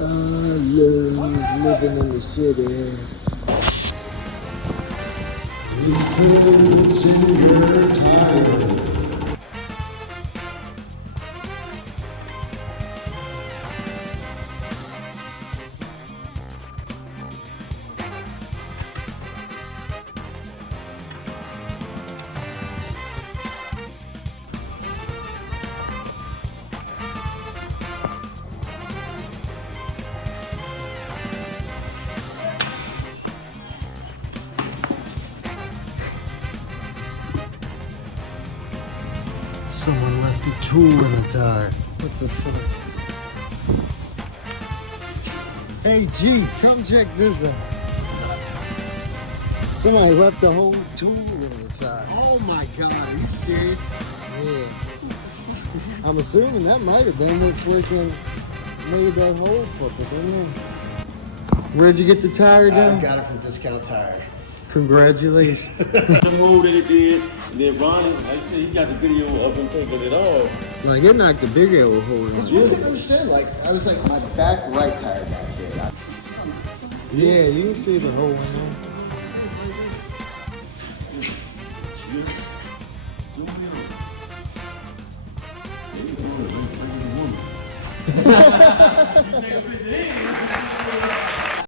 I love living in the city. It's in your tire. Someone left a tool in the tire. What the fuck? Hey G, come check this out. Somebody left the whole tool in the tire. Oh my god, are you serious? Yeah. I'm assuming that might have been what freaking made that hole flip it, didn't it? Where'd you get the tire, I John? got it from Discount Tire. Congratulations. The hole that it did, and then Ronnie, like I said, he got the video of him taking it off. Like, it knocked a big old hole in It's it. really understand. Like I was like my back right tire back there. Yeah, you can see the hole in there. Hey,